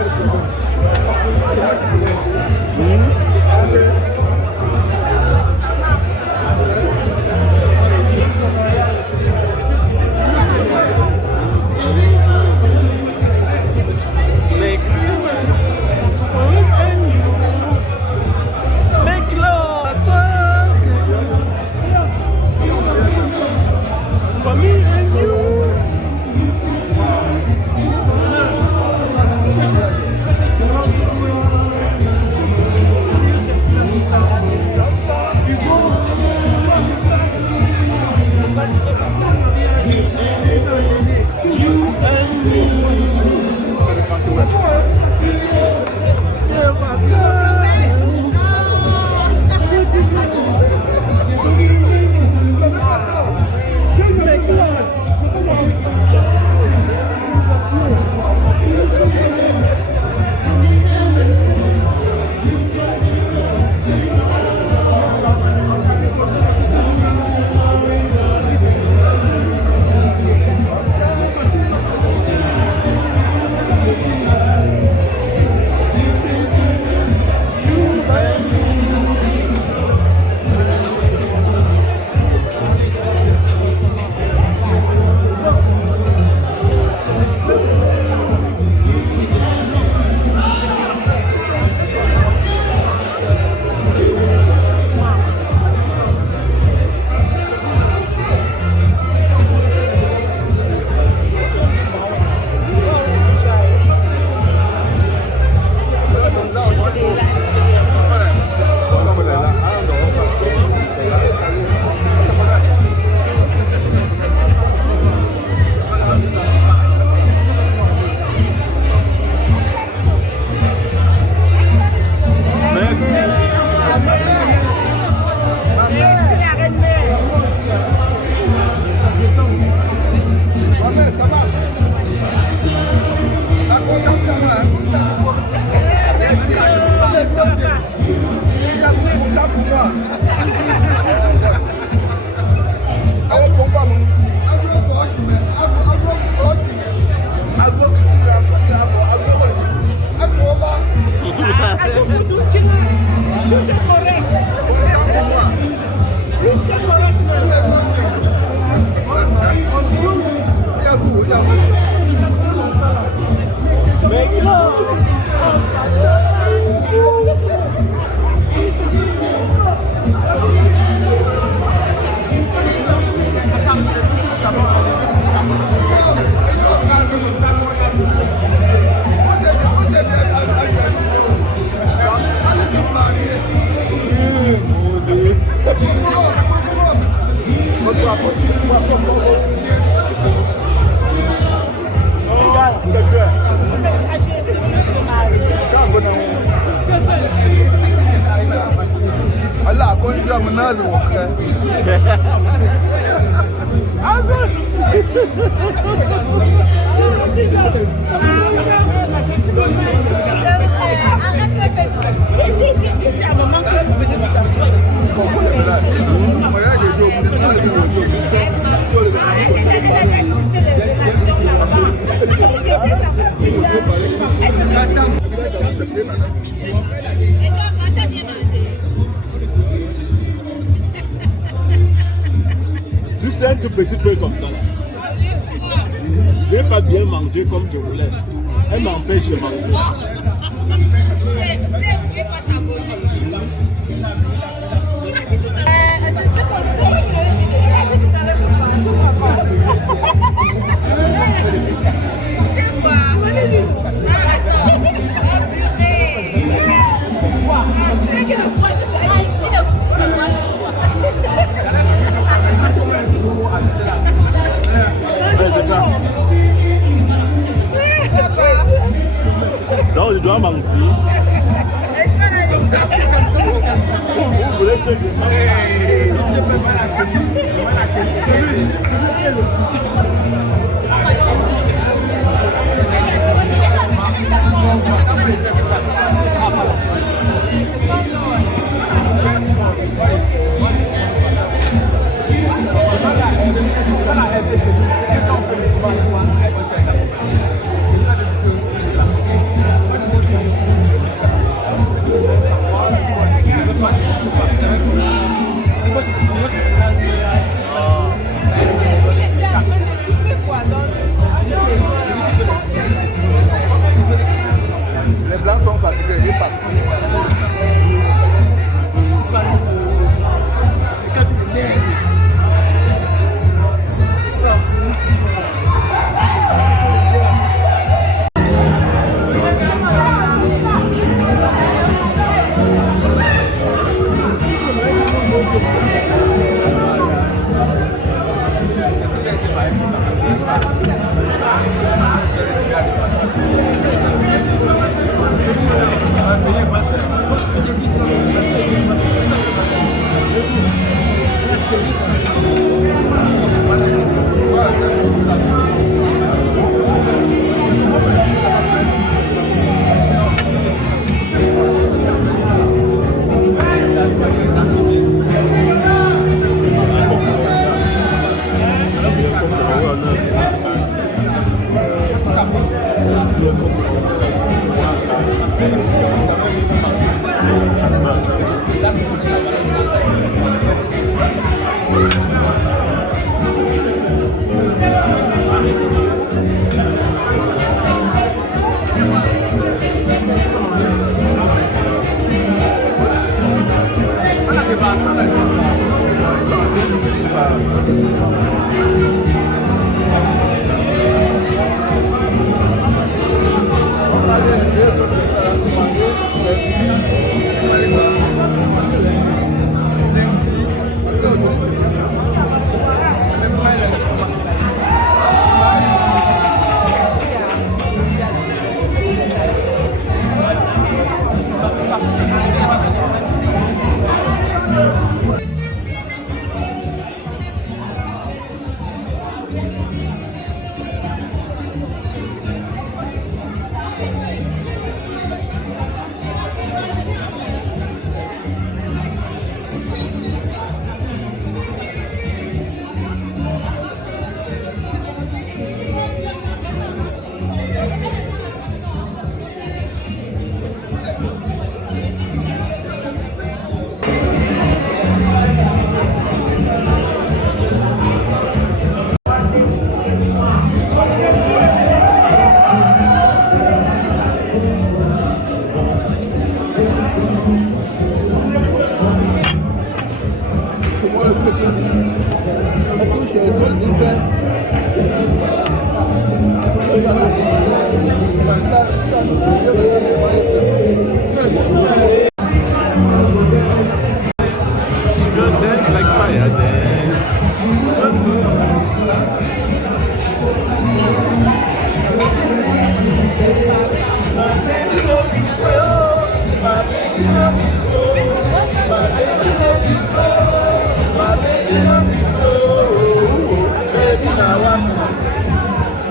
tout petit peu comme ça. Je n'ai pas bien mangé comme je voulais. Elle m'empêche de manger. Donc je dois mentir. Vous voulez que les blancs sont fatigués, ils partent.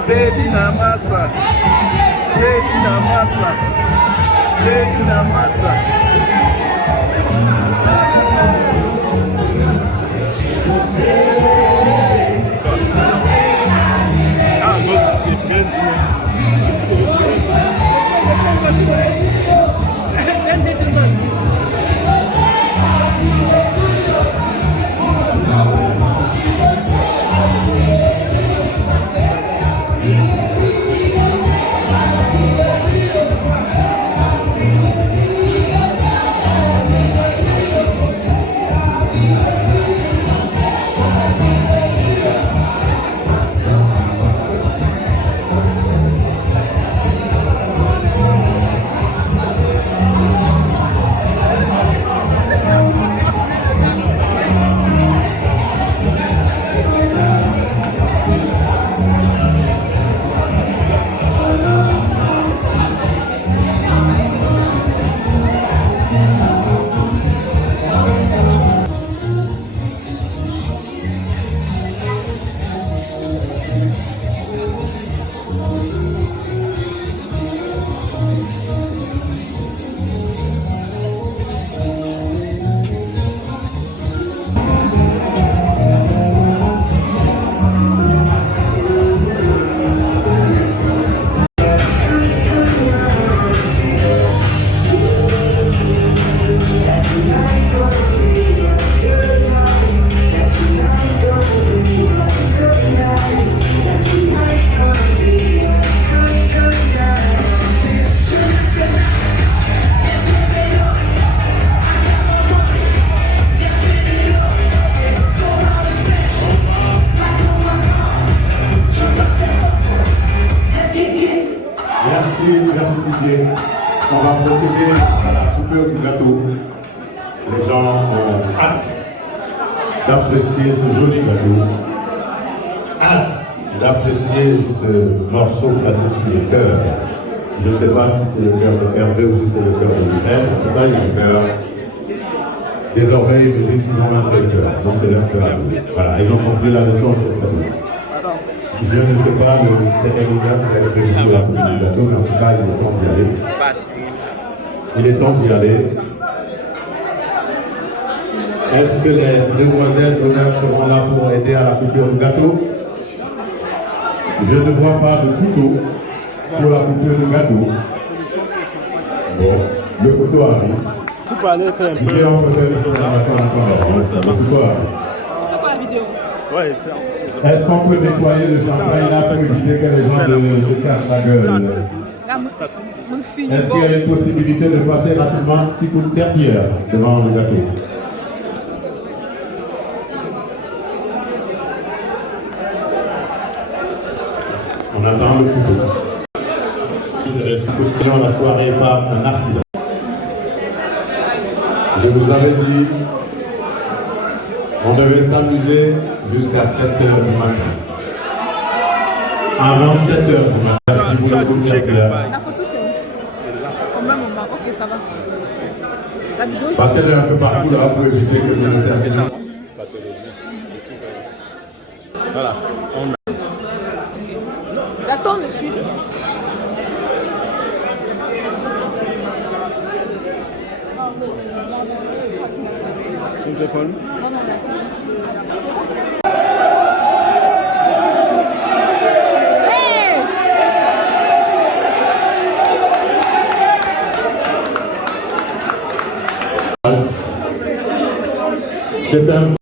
Baby na massa, baby na massa, baby na massa. ont hâte d'apprécier ce joli gâteau, hâte d'apprécier ce morceau placé sur le cœur. Je ne sais pas si c'est le cœur de Hervé ou si c'est le cœur de Lucrèce. En tout cas, il y a un cœur. Désormais, ils me disent qu'ils ont un seul cœur. Donc c'est leur cœur. Voilà, ils ont compris la leçon, c'est très bien. Je ne sais pas le cérémonial qui va être prévu pour la coupe du gâteau, mais en tout cas, il est temps d'y aller. Il est temps d'y aller. Est-ce que les demoiselles d'honneur seront là pour aider à la coupure du gâteau? Je ne vois pas de couteau pour la coupure du gâteau. Bon, le couteau arrive. Tu peux aller faire un peu. Ici, on peut faire une programmation encore. Le couteau arrive. C'est quoi la vidéo? Ouais, c'est Est-ce qu'on peut nettoyer le champagne là pour éviter que les gens se cassent la gueule? Est-ce qu'il y a une possibilité de passer rapidement un petit coup de serpillère devant le gâteau? On attend le couteau. La soirée par un accident. Je vous avais dit, on devait s'amuser jusqu'à 7h du matin. Avant 7h du matin, merci pour le coup de serpillère. La photo c'est où? Au même moment. Ok, ça va. La vidéo? Passez-le un peu partout là pour éviter que nous ne terminions. Voilà. La tourne dessus. Ton téléphone? C'est un